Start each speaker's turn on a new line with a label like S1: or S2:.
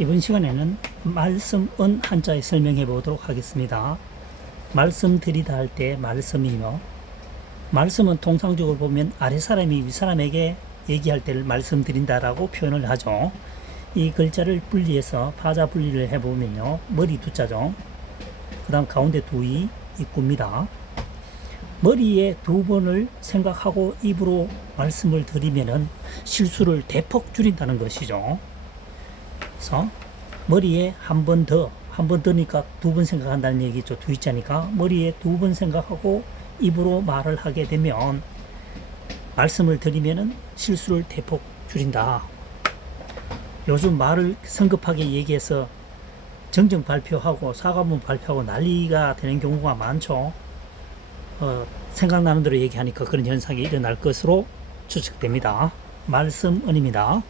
S1: 이번 시간에는 말씀은 한자에 설명해 보도록 하겠습니다. 말씀드리다 할 때 말씀이며 말씀은 통상적으로 보면 아래 사람이 위 사람에게 얘기할 때를 말씀드린다라고 표현을 하죠. 이 글자를 분리해서 파자 분리를 해보면요. 머리 두자죠. 그 다음 가운데 두이 입구입니다. 머리에 두 번을 생각하고 입으로 말씀을 드리면은 실수를 대폭 줄인다는 것이죠. 그래서 머리에 한 번 더, 한 번 더니까 두 번 생각한다는 얘기죠. 두이자니까 머리에 두 번 생각하고 입으로 말을 하게 되면 말씀을 드리면은 실수를 대폭 줄인다. 요즘 말을 성급하게 얘기해서 정정 발표하고 사과문 발표하고 난리가 되는 경우가 많죠. 어, 생각나는 대로 얘기하니까 그런 현상이 일어날 것으로 추측됩니다. 말씀 은입니다.